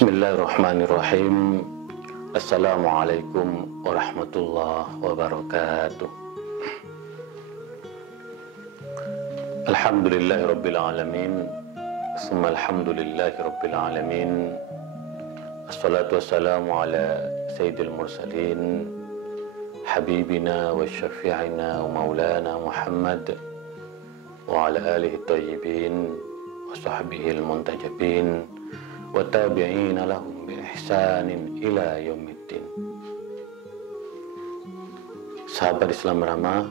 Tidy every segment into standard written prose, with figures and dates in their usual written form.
Bismillahirrahmanirrahim. Assalamualaikum warahmatullahi wabarakatuh. Alhamdulillahirabbil alamin. Summa alhamdulillahirabbil alamin. Assalatu wassalamu ala sayyidil mursalin habibina wa syafi'ina wa maulana Muhammad wa ala alihi tayyibin wa sahbihi al-muntajabin wa tabi'ina lahum bi ihsanin ila yaumiddin. Sahabat Islam Rama,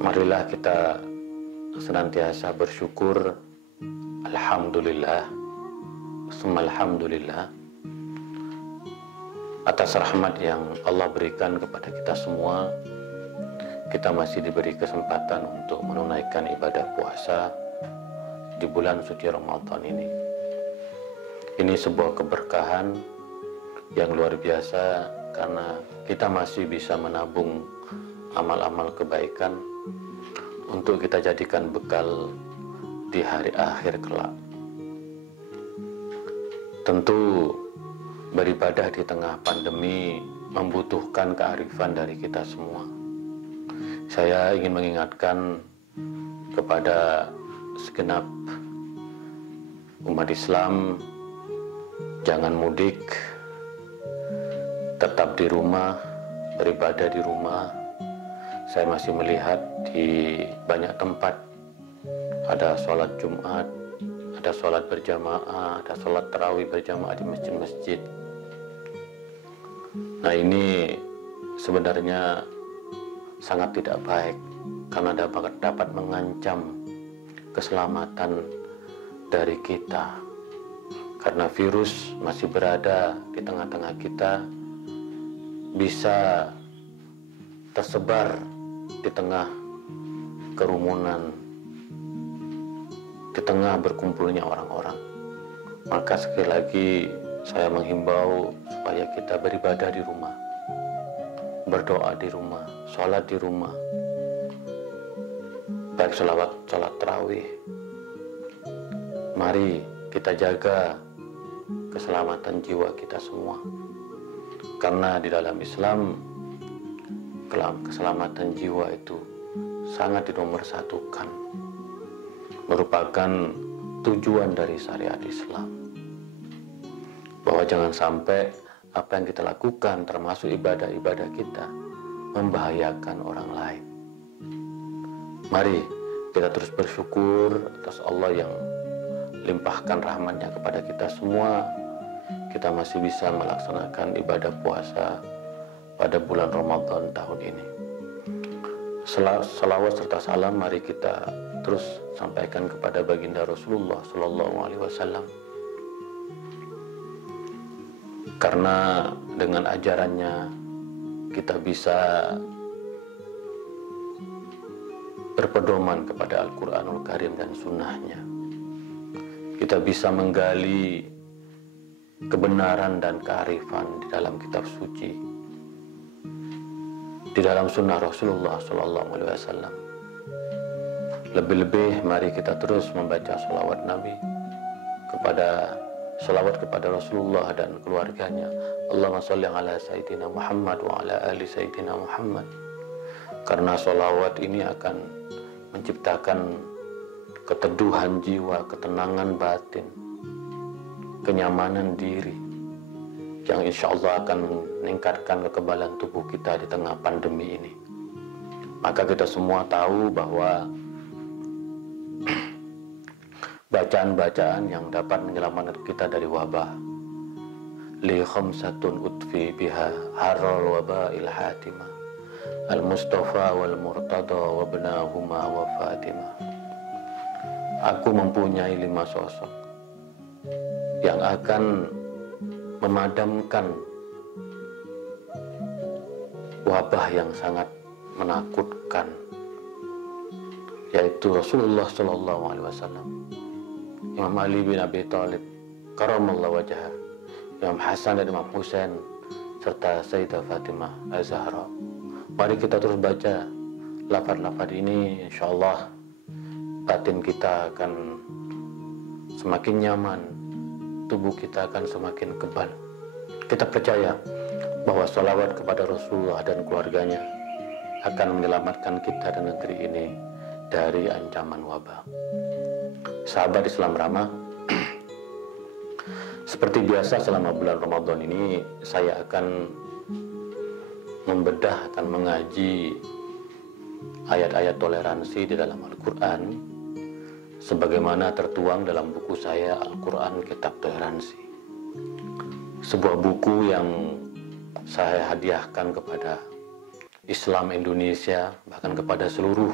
marilah kita senantiasa bersyukur, alhamdulillah, summa alhamdulillah, atas rahmat yang Allah berikan kepada kita semua. Kita masih diberi kesempatan untuk menunaikan ibadah puasa di bulan suci Ramadan ini. Ini sebuah keberkahan yang luar biasa karena kita masih bisa menabung amal-amal kebaikan untuk kita jadikan bekal di hari akhir kelak. Tentu beribadah di tengah pandemi membutuhkan kearifan dari kita semua. Saya ingin mengingatkan kepada segenap umat Islam, jangan mudik, tetap di rumah, beribadah di rumah. Saya masih melihat di banyak tempat ada sholat Jumat, ada sholat berjamaah, ada sholat tarawih berjamaah di masjid-masjid. Nah, ini sebenarnya sangat tidak baik karena dapat mengancam keselamatan dari kita, karena virus masih berada di tengah-tengah kita, bisa tersebar di tengah kerumunan, di tengah berkumpulnya orang-orang. Maka sekali lagi saya menghimbau supaya kita beribadah di rumah, berdoa di rumah, sholat di rumah, baik sholat tarawih. Mari kita jaga keselamatan jiwa kita semua, karena di dalam Islam keselamatan jiwa itu sangat dinomorsatukan, merupakan tujuan dari syariat Islam, bahwa jangan sampai apa yang kita lakukan termasuk ibadah-ibadah kita membahayakan orang lain. Mari kita terus bersyukur atas Allah yang limpahkan rahmatnya kepada kita semua. Kita masih bisa melaksanakan ibadah puasa pada bulan Ramadan tahun ini. Salawat serta salam mari kita terus sampaikan kepada baginda Rasulullah Sallallahu Alaihi Wasallam, karena dengan ajarannya kita bisa berpedoman kepada Al-Quranul Karim dan sunnahnya. Kita bisa menggali kebenaran dan kearifan di dalam kitab suci, di dalam sunnah Rasulullah SAW. Lebih-lebih mari kita terus membaca salawat Nabi, salawat kepada Rasulullah dan keluarganya. Allahumma sholli ala Sayyidina Muhammad wa ala ali Sayyidina Muhammad. Karena salawat ini akan menciptakan keteduhan jiwa, ketenangan batin, kenyamanan diri, yang insya Allah akan meningkatkan kekebalan tubuh kita di tengah pandemi ini. Maka kita semua tahu bahwa bacaan-bacaan yang dapat menyelamatkan kita dari wabah. Li khamsatun utfi biha harral waba'il hatimah, al-Mustafa wal Murtada wa ibnahuma wa Fatimah. Aku mempunyai 5 sosok yang akan memadamkan wabah yang sangat menakutkan, yaitu Rasulullah Sallallahu Alaihi Wasallam, Imam Ali bin Abi Thalib karamallahu wajhah, Imam Hasan dan Imam Husain, serta Sayyidah Fatimah Az-Zahra. Mari kita terus baca lafaz-lafaz ini, insyaallah batin kita akan semakin nyaman, tubuh kita akan semakin kebal. Kita percaya bahwa sholawat kepada Rasulullah dan keluarganya akan menyelamatkan kita dan negeri ini dari ancaman wabah. Sahabat Islam Ramah, seperti biasa selama bulan Ramadan ini saya akan membedah, akan mengaji ayat-ayat toleransi di dalam Al-Quran sebagaimana tertuang dalam buku saya Al-Quran Kitab Toleransi, sebuah buku yang saya hadiahkan kepada Islam Indonesia, bahkan kepada seluruh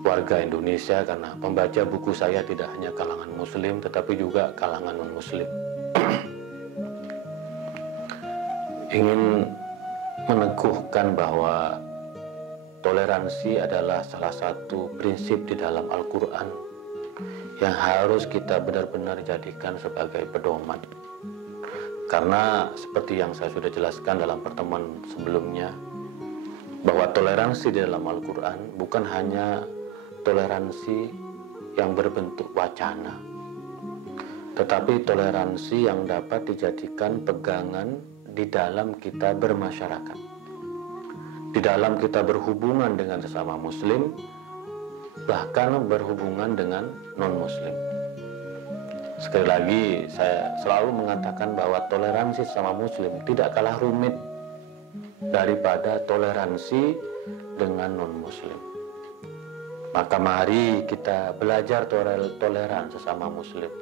warga Indonesia, karena pembaca buku saya tidak hanya kalangan muslim tetapi juga kalangan non-muslim. Ingin meneguhkan bahwa toleransi adalah salah satu prinsip di dalam Al-Quran yang harus kita benar-benar jadikan sebagai pedoman. Karena seperti yang saya sudah jelaskan dalam pertemuan sebelumnya, bahwa toleransi di dalam Al-Quran bukan hanya toleransi yang berbentuk wacana, tetapi toleransi yang dapat dijadikan pegangan di dalam kita bermasyarakat, di dalam kita berhubungan dengan sesama muslim, bahkan berhubungan dengan non-muslim. Sekali lagi saya selalu mengatakan bahwa toleransi sesama muslim tidak kalah rumit daripada toleransi dengan non-muslim. Maka mari kita belajar toleran sesama muslim,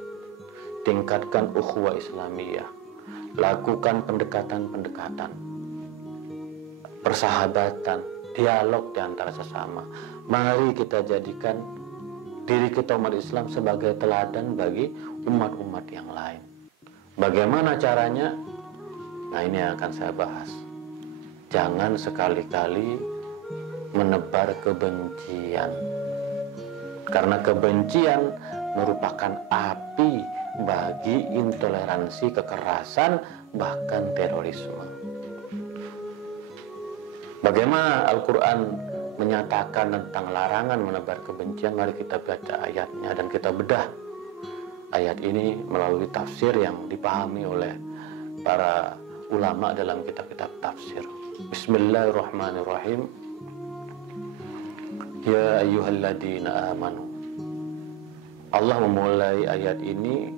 tingkatkan ukhuwah Islamiyah, lakukan pendekatan-pendekatan, persahabatan, dialog di antara sesama. Mari kita jadikan diri kita umat Islam sebagai teladan bagi umat-umat yang lain. Bagaimana caranya? Nah, ini yang akan saya bahas. Jangan sekali-kali menebar kebencian, karena kebencian merupakan api bagi intoleransi, kekerasan, bahkan terorisme. Bagaimana Al-Quran menyatakan tentang larangan menebar kebencian? Mari kita baca ayatnya dan kita bedah ayat ini melalui tafsir yang dipahami oleh para ulama dalam kitab-kitab tafsir. Bismillahirrahmanirrahim. Ya ayyuhalladzina amanu. Allah memulai ayat ini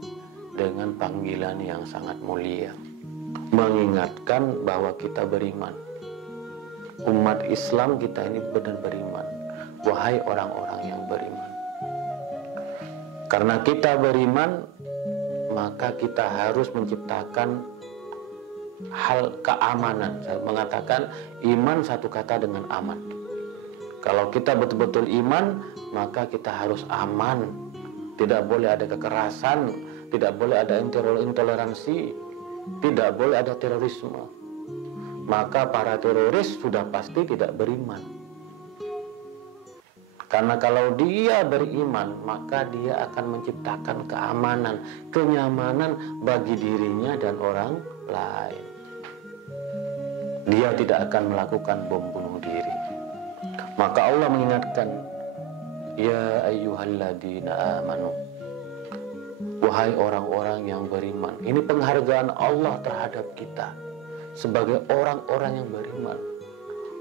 dengan panggilan yang sangat mulia, mengingatkan bahwa kita beriman. Umat Islam kita ini benar beriman. Wahai orang-orang yang beriman. Karena kita beriman, maka kita harus menciptakan hal keamanan. Saya mengatakan iman satu kata dengan aman. Kalau kita betul-betul iman, maka kita harus aman. Tidak boleh ada kekerasan, tidak boleh ada intoleransi, tidak boleh ada terorisme. Maka para teroris sudah pasti tidak beriman. Karena kalau dia beriman, maka dia akan menciptakan keamanan, kenyamanan bagi dirinya dan orang lain. Dia tidak akan melakukan bom bunuh diri. Maka Allah mengingatkan, ya ayyuhalladzina amanu. Wahai orang-orang yang beriman. Ini penghargaan Allah terhadap kita sebagai orang-orang yang beriman.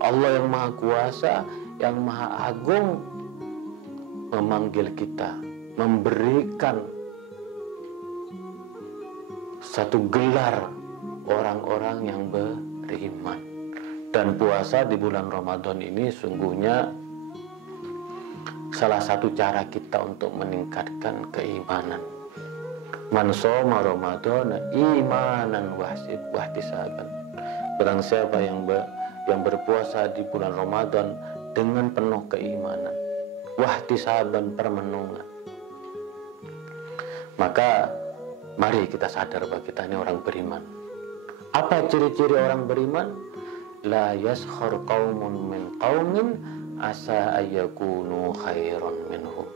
Allah yang Maha Kuasa, yang Maha Agung memanggil kita, memberikan satu gelar orang-orang yang beriman. Dan puasa di bulan Ramadan ini sungguhnya salah satu cara kita untuk meningkatkan keimanan. Man shoma Ramadan imanan wahtisaban. Barang siapa yang berpuasa di bulan Ramadan dengan penuh keimanan, wahtisaban, permenungan, maka mari kita sadar bahwa kita ini orang beriman. Apa ciri-ciri orang beriman? La yaskhar qaumun min qaumin asa ayyakunu khairan minhum.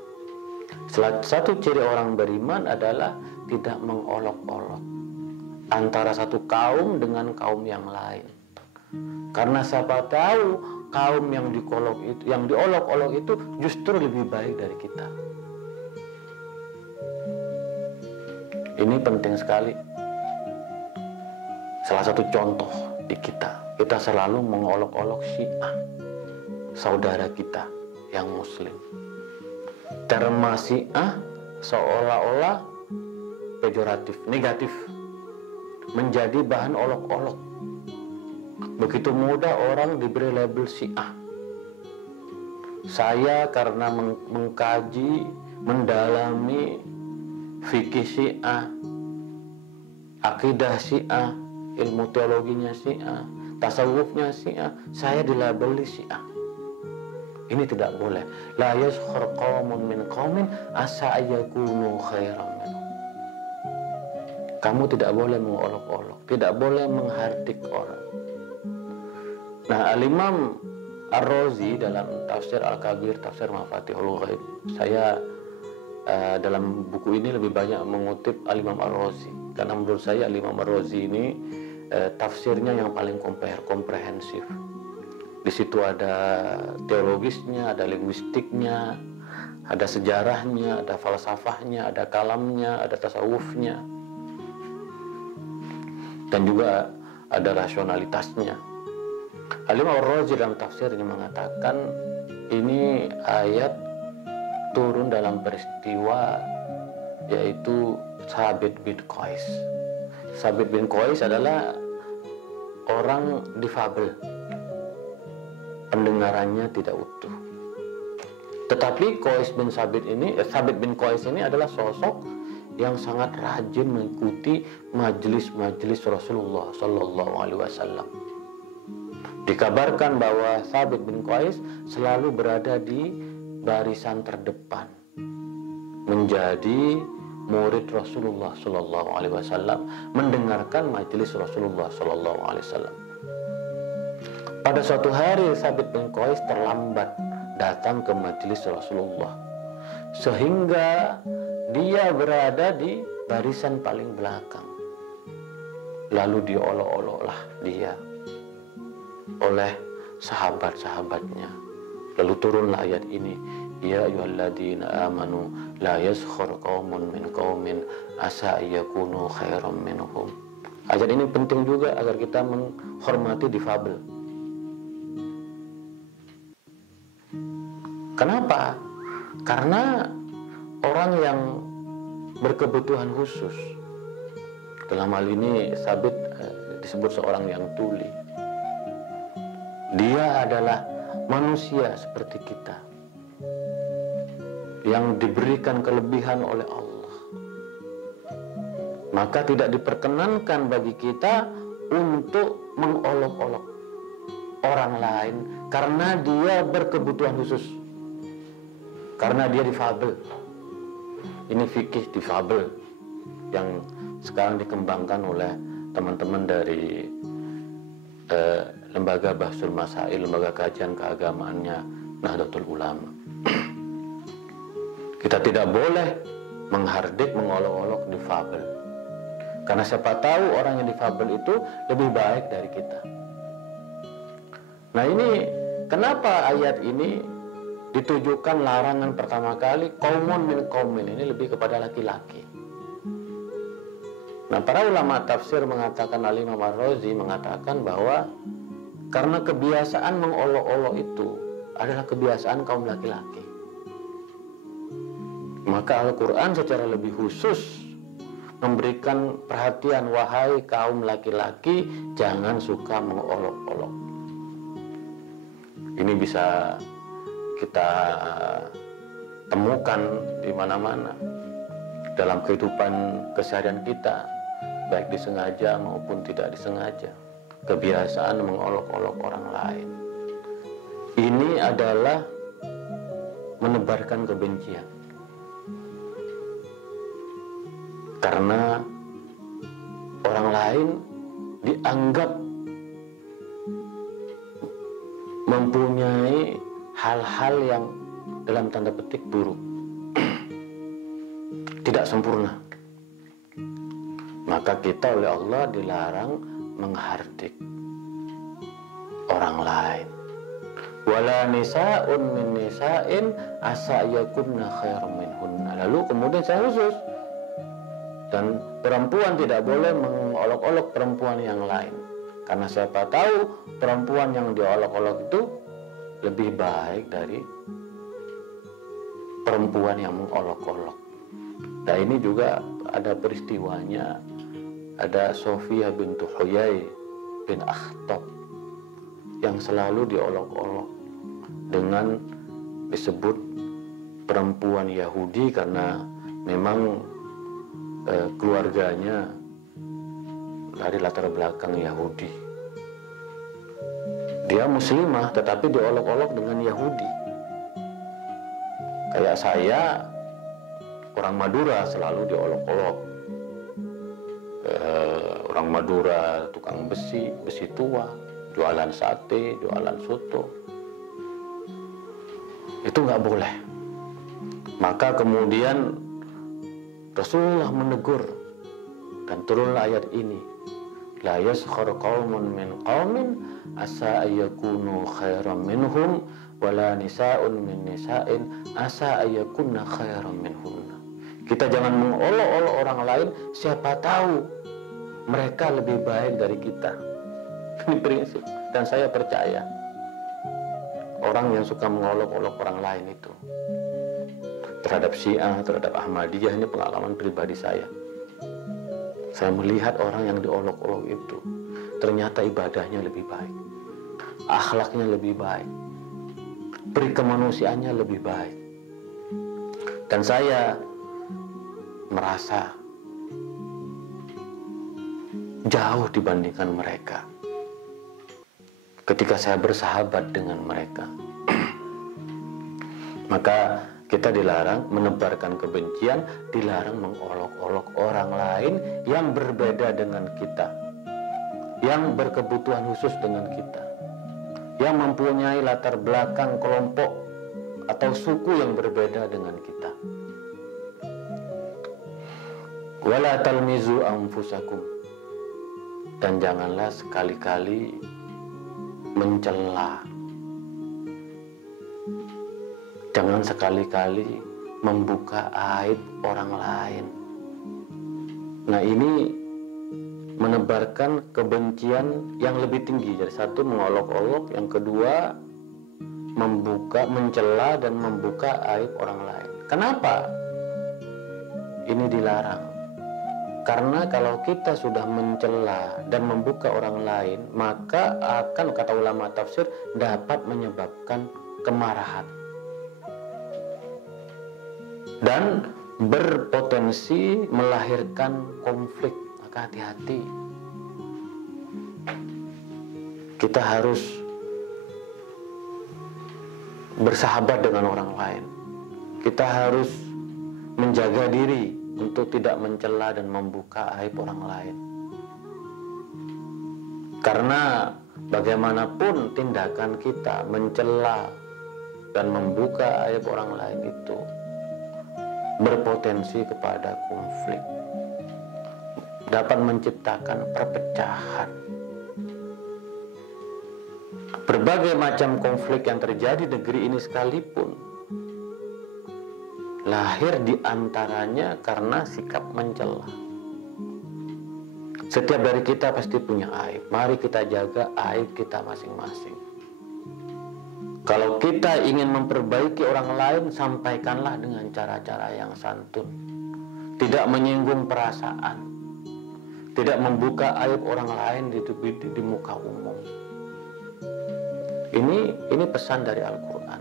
Salah satu ciri orang beriman adalah tidak mengolok-olok antara satu kaum dengan kaum yang lain. Karena siapa tahu kaum yang diolok-olok itu justru lebih baik dari kita. Ini penting sekali. Salah satu contoh di kita selalu mengolok-olok Syiah, saudara kita yang Muslim. Terma Syiah seolah-olah pejoratif, negatif, menjadi bahan olok-olok. Begitu mudah orang diberi label Syiah. Saya karena mengkaji, mendalami fikih Syiah, akidah Syiah, ilmu teologinya Syiah, tasawufnya Syiah, saya dilabeli Syiah. Ini tidak boleh. La yaskhar qaumun min qaumin asa ayyakunu khairan minhum. Kamu tidak boleh mengolok-olok, tidak boleh menghardik orang. Nah, Al-Imam Ar-Razi dalam tafsir Al-Kabir, tafsir Mafatihul Ghaib, saya dalam buku ini lebih banyak mengutip Al-Imam Ar-Razi, karena menurut saya Al-Imam Ar-Razi ini tafsirnya yang paling komprehensif. Di situ ada teologisnya, ada linguistiknya, ada sejarahnya, ada falsafahnya, ada kalamnya, ada tasawufnya, dan juga ada rasionalitasnya. Al-Imam Ar-Razi dalam tafsirnya mengatakan ini ayat turun dalam peristiwa yaitu Sabit bin Qais. Sabit bin Qais adalah orang difabel, pendengarannya tidak utuh. Tetapi Sabit bin Qais ini adalah sosok yang sangat rajin mengikuti majelis-majelis Rasulullah Sallallahu Alaihi Wasallam. Dikabarkan bahwa Sabit bin Qais selalu berada di barisan terdepan, menjadi murid Rasulullah Sallallahu Alaihi Wasallam, mendengarkan majelis Rasulullah Sallallahu Alaihi Wasallam. Pada suatu hari Sabit bin Qais terlambat datang ke majelis Rasulullah, sehingga dia berada di barisan paling belakang. Lalu diolok-oloklah dia oleh sahabat-sahabatnya. Lalu turunlah ayat ini, ya ayyuhalladzina amanu la yaskhar qaumun min qaumin asa yakunu khairan minhum. Ayat ini penting juga agar kita menghormati difabel. Kenapa? Karena orang yang berkebutuhan khusus, dalam hal ini Sabit disebut seorang yang tuli. Dia adalah manusia seperti kita yang diberikan kelebihan oleh Allah. Maka tidak diperkenankan bagi kita untuk mengolok-olok orang lain karena dia berkebutuhan khusus, karena dia difabel. Ini fikih difabel yang sekarang dikembangkan oleh teman-teman dari lembaga Bahsul Masail, lembaga kajian keagamaannya Nahdlatul Ulama. Kita tidak boleh menghardik, mengolok-olok difabel, karena siapa tahu orang yang difabel itu lebih baik dari kita. Nah, ini kenapa ayat ini ditujukan larangan pertama kali qaumun min qaumin, ini lebih kepada laki-laki. Nah, para ulama tafsir mengatakan, Al-Imam Ar-Razi mengatakan bahwa karena kebiasaan mengolok-olok itu adalah kebiasaan kaum laki-laki, maka Al-Quran secara lebih khusus memberikan perhatian, wahai kaum laki-laki, jangan suka mengolok-olok. Ini bisa kita temukan di mana-mana dalam kehidupan keseharian kita, baik disengaja maupun tidak disengaja. Kebiasaan mengolok-olok orang lain ini adalah menebarkan kebencian, karena orang lain dianggap mempunyai hal-hal yang dalam tanda petik buruk, tidak sempurna. Maka kita oleh Allah dilarang menghardik orang lain. Wala nisa'un min nisa'in asa yakunna khairan minhunna. Lalu kemudian saya khusus, Dan perempuan tidak boleh mengolok-olok perempuan yang lain. Karena siapa tahu perempuan yang diolok-olok itu lebih baik dari perempuan yang mengolok-olok. Nah ini juga ada peristiwanya. Ada Sofia bintu Huyai bin Akhtab yang selalu diolok-olok dengan disebut perempuan Yahudi karena memang keluarganya dari latar belakang Yahudi. Dia muslimah tetapi diolok-olok dengan Yahudi. Kayak saya, orang Madura selalu diolok-olok. Orang Madura tukang besi, besi tua, jualan sate, jualan soto. Itu nggak boleh. Maka kemudian Rasulullah menegur dan turunlah ayat ini. La yaskhar qaumun min qaumin asa ayyakunu khairan minhum wala nisa'un min nisa'in asa ayyakunna khairan minhunna. Kita jangan mengolok-olok orang lain, siapa tahu mereka lebih baik dari kita. Ini prinsip, dan saya percaya orang yang suka mengolok-olok orang lain itu terhadap Syiah, terhadap Ahmadiyah, ini pengalaman pribadi saya. Saya melihat orang yang diolok-olok itu ternyata ibadahnya lebih baik, akhlaknya lebih baik, perikemanusiaannya lebih baik. Dan saya merasa jauh dibandingkan mereka ketika saya bersahabat dengan mereka. Maka kita dilarang menebarkan kebencian, dilarang mengolok-olok orang lain yang berbeda dengan kita, yang berkebutuhan khusus dengan kita, yang mempunyai latar belakang kelompok atau suku yang berbeda dengan kita. Wala talmizu anfusakum, dan janganlah sekali-kali mencela. Jangan sekali-kali membuka aib orang lain. Nah ini menebarkan kebencian yang lebih tinggi. Jadi satu mengolok-olok, yang kedua mencela dan membuka aib orang lain. Kenapa ini dilarang? Karena kalau kita sudah mencela dan membuka orang lain, maka akan, kata ulama tafsir, dapat menyebabkan kemarahan dan berpotensi melahirkan konflik. Maka hati-hati. Kita harus bersahabat dengan orang lain. Kita harus menjaga diri untuk tidak mencela dan membuka aib orang lain. Karena bagaimanapun tindakan kita mencela dan membuka aib orang lain itu berpotensi kepada konflik, dapat menciptakan perpecahan. Berbagai macam konflik yang terjadi di negeri ini sekalipun lahir diantaranya karena sikap mencela. Setiap dari kita pasti punya aib. Mari kita jaga aib kita masing-masing. Kalau kita ingin memperbaiki orang lain, sampaikanlah dengan cara-cara yang santun, tidak menyinggung perasaan, tidak membuka aib orang lain di muka umum. Ini pesan dari Al-Quran.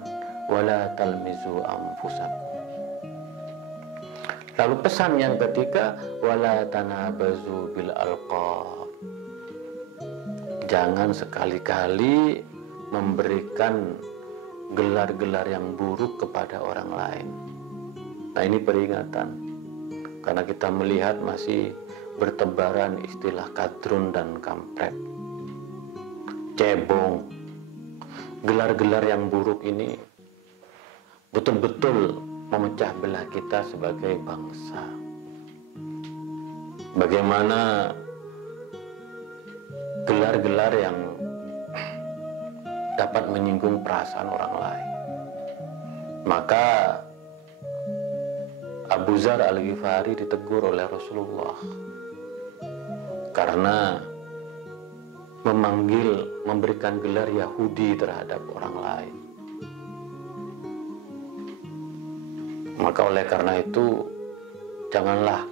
Wala talmizu anfusakum. Lalu pesan yang ketiga, wala tanabazu bil alqab. Jangan sekali-kali memberikan gelar-gelar yang buruk kepada orang lain. Nah ini peringatan, karena kita melihat masih bertebaran istilah kadrun dan kampret, cebong. Gelar-gelar yang buruk ini betul-betul memecah belah kita sebagai bangsa. Bagaimana gelar-gelar yang dapat menyinggung perasaan orang lain. Maka Abu Dzar Al-Ghifari ditegur oleh Rasulullah karena memberikan gelar Yahudi terhadap orang lain. Maka oleh karena itu, janganlah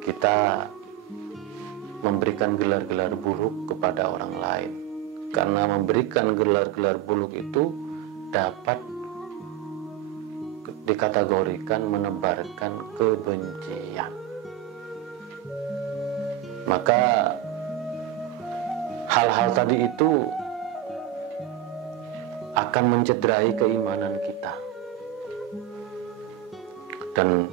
kita memberikan gelar-gelar buruk kepada orang lain, karena memberikan gelar-gelar buruk itu dapat dikategorikan menebarkan kebencian. Maka hal-hal tadi itu akan mencederai keimanan kita. Dan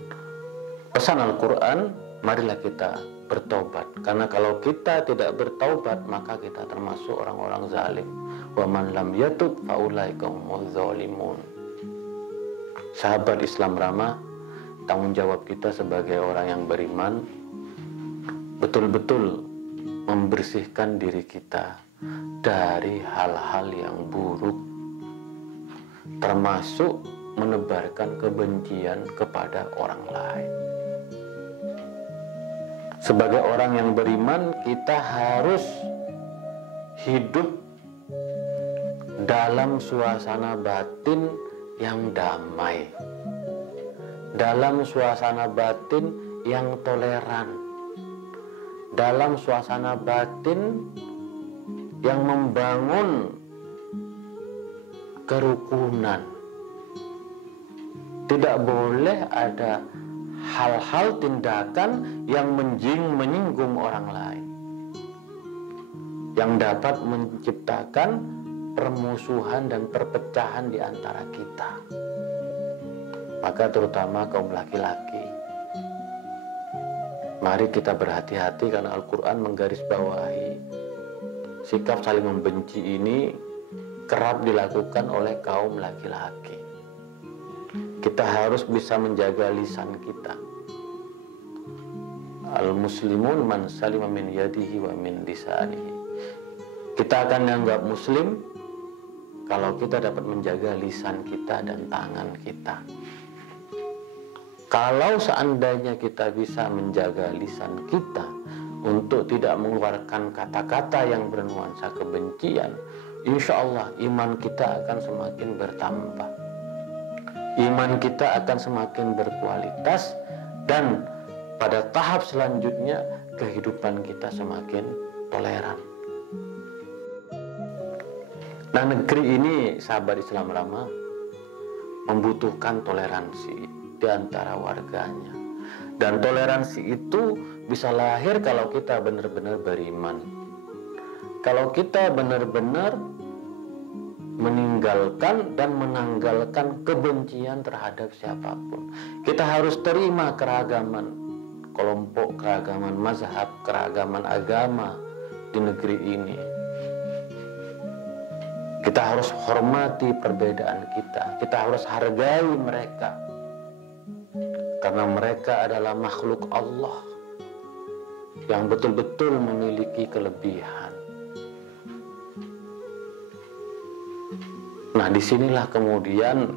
pesan Al-Quran, marilah kita bertobat. Karena kalau kita tidak bertaubat, maka kita termasuk orang-orang zalim. Wa man lam yatub faulaika humuz zalimun. Sahabat Islam Ramah, tanggung jawab kita sebagai orang yang beriman betul-betul membersihkan diri kita dari hal-hal yang buruk, termasuk menebarkan kebencian kepada orang lain. Sebagai orang yang beriman, kita harus hidup dalam suasana batin yang damai, dalam suasana batin yang toleran, dalam suasana batin yang membangun kerukunan. Tidak boleh ada hal-hal tindakan yang menyinggung orang lain, yang dapat menciptakan permusuhan dan perpecahan di antara kita. Maka terutama kaum laki-laki, mari kita berhati-hati, karena Al-Quran menggarisbawahi sikap saling membenci ini kerap dilakukan oleh kaum laki-laki. Kita harus bisa menjaga lisan kita. Al-muslimun man salima min yadihi wa min lisanihi. Kita akan dianggap muslim kalau kita dapat menjaga lisan kita dan tangan kita. Kalau seandainya kita bisa menjaga lisan kita untuk tidak mengeluarkan kata-kata yang bernuansa kebencian, insya Allah iman kita akan semakin bertambah. Iman kita akan semakin berkualitas, dan pada tahap selanjutnya kehidupan kita semakin toleran. Nah, negeri ini, sahabat Islam Ramah, membutuhkan toleransi di antara warganya. Dan toleransi itu bisa lahir kalau kita benar-benar beriman. Kalau kita benar-benar meninggalkan dan menanggalkan kebencian terhadap siapapun. Kita harus terima keragaman kelompok, keragaman mazhab, keragaman agama di negeri ini. Kita harus hormati perbedaan kita. Kita harus hargai mereka, karena mereka adalah makhluk Allah yang betul-betul memiliki kelebihan. Nah, disinilah kemudian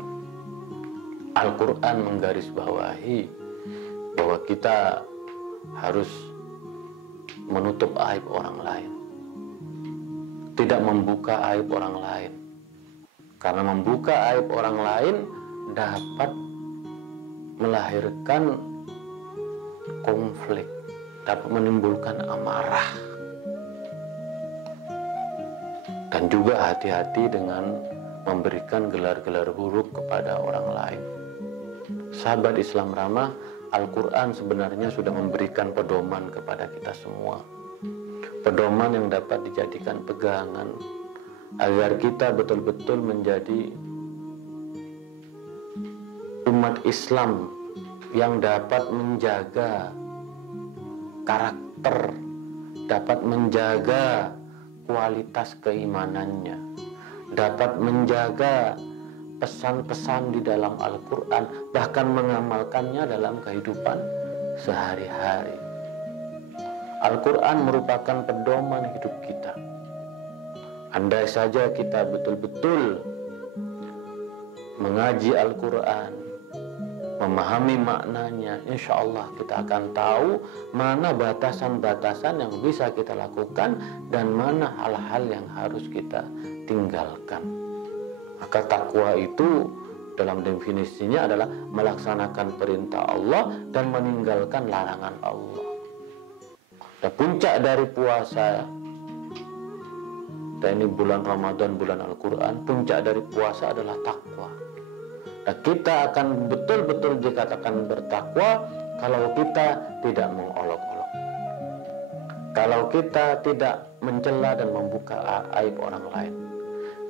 Al-Quran menggarisbawahi bahwa kita harus menutup aib orang lain, tidak membuka aib orang lain, karena membuka aib orang lain dapat melahirkan konflik, dapat menimbulkan amarah. Dan juga hati-hati dengan memberikan gelar-gelar buruk kepada orang lain. Sahabat Islam Ramah, Al-Quran sebenarnya sudah memberikan pedoman kepada kita semua. Pedoman yang dapat dijadikan pegangan agar kita betul-betul menjadi umat Islam yang dapat menjaga karakter, dapat menjaga kualitas keimanannya, dapat menjaga pesan-pesan di dalam Al-Quran, bahkan mengamalkannya dalam kehidupan sehari-hari. Al-Quran merupakan pedoman hidup kita. Andai saja kita betul-betul mengaji Al-Quran, memahami maknanya, insya Allah kita akan tahu mana batasan-batasan yang bisa kita lakukan dan mana hal-hal yang harus kita tinggalkan. Maka takwa itu dalam definisinya adalah melaksanakan perintah Allah dan meninggalkan larangan Allah. Dan puncak dari puasa, dan ini bulan Ramadan, bulan Al-Quran, puncak dari puasa adalah takwa. Dan kita akan betul-betul dikatakan bertakwa kalau kita tidak mengolok-olok, kalau kita tidak mencela dan membuka aib orang lain,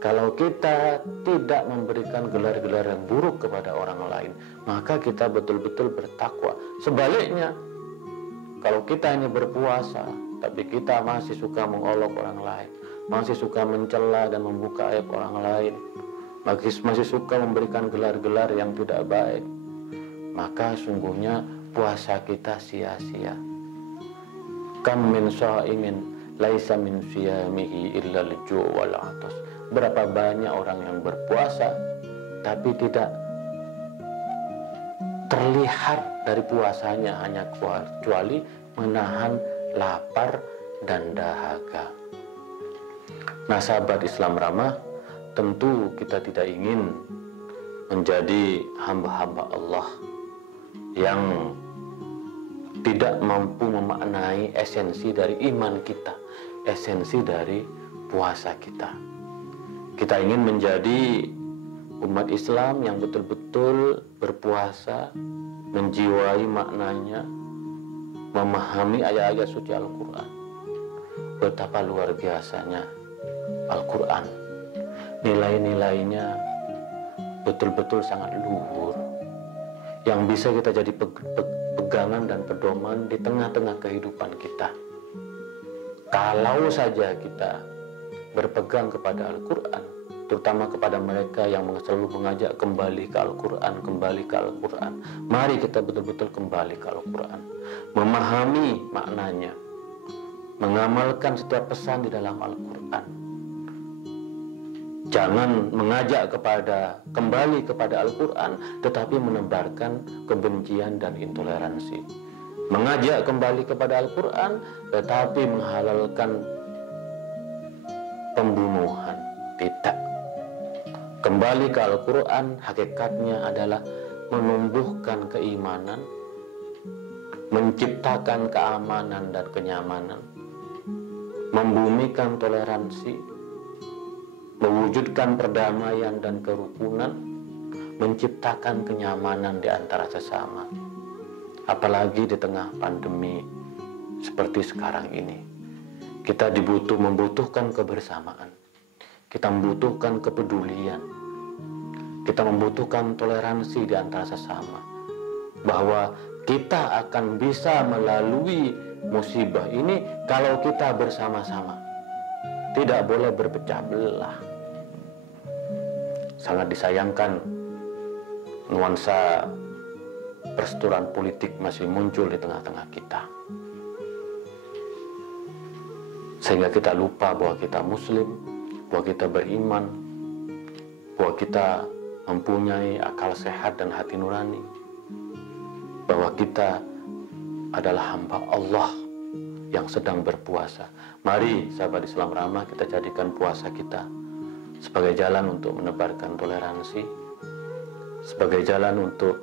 kalau kita tidak memberikan gelar-gelar yang buruk kepada orang lain, maka kita betul-betul bertakwa. Sebaliknya, kalau kita ini berpuasa tapi kita masih suka mengolok orang lain, masih suka mencela dan membuka aib orang lain, masih suka memberikan gelar-gelar yang tidak baik, maka sungguhnya puasa kita sia-sia. Kam min sha'imin laisa min siyamihi illa al-ju' wal 'atas. Berapa banyak orang yang berpuasa tapi tidak terlihat dari puasanya hanya kecuali menahan lapar dan dahaga. Nah, sahabat Islam Ramah, tentu kita tidak ingin menjadi hamba-hamba Allah yang tidak mampu memaknai esensi dari iman kita, esensi dari puasa kita. Kita ingin menjadi umat Islam yang betul-betul berpuasa, menjiwai maknanya, memahami ayat-ayat suci Al-Quran. Betapa luar biasanya Al-Quran. Nilai-nilainya betul-betul sangat luhur, yang bisa kita jadi pegangan dan pedoman di tengah-tengah kehidupan kita. Kalau saja kita berpegang kepada Al-Quran, terutama kepada mereka yang selalu mengajak kembali ke Al-Quran, kembali ke Al-Quran. Mari kita betul-betul kembali ke Al-Quran, memahami maknanya, mengamalkan setiap pesan di dalam Al-Quran. Jangan mengajak kembali kepada Al-Quran tetapi menebarkan kebencian dan intoleransi. Mengajak kembali kepada Al-Quran tetapi menghalalkan pembunuhan. Tidak. Kembali ke Al-Quran hakikatnya adalah menumbuhkan keimanan, menciptakan keamanan dan kenyamanan, membumikan toleransi, mewujudkan perdamaian dan kerukunan, menciptakan kenyamanan di antara sesama. Apalagi di tengah pandemi seperti sekarang ini, kita membutuhkan kebersamaan, kita membutuhkan kepedulian, kita membutuhkan toleransi di antara sesama, bahwa kita akan bisa melalui musibah ini kalau kita bersama-sama, tidak boleh berpecah belah. Sangat disayangkan nuansa perseteruan politik masih muncul di tengah-tengah kita, sehingga kita lupa bahwa kita muslim, bahwa kita beriman, bahwa kita mempunyai akal sehat dan hati nurani, bahwa kita adalah hamba Allah yang sedang berpuasa. Mari sahabat Islam Ramah, kita jadikan puasa kita sebagai jalan untuk menebarkan toleransi, sebagai jalan untuk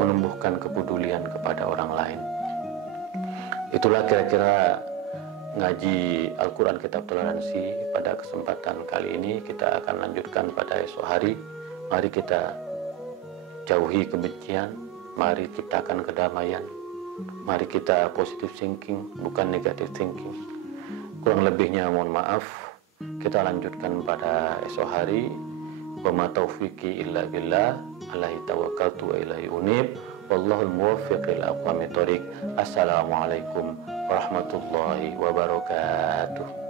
menumbuhkan kepedulian kepada orang lain. Itulah kira-kira ngaji Al-Quran Kitab Toleransi pada kesempatan kali ini. Kita akan lanjutkan pada esok hari. Mari kita jauhi kebencian, mari ciptakan kedamaian, mari kita positive thinking, bukan negative thinking. Kurang lebihnya mohon maaf. Kita lanjutkan pada esok hari. Wa ma taufiqi illa billah, alaihi tawakkaltu wa ilaihi unib, wallahul muwaffiq ila aqwamit thoriq. Assalamualaikum warahmatullahi wabarakatuh.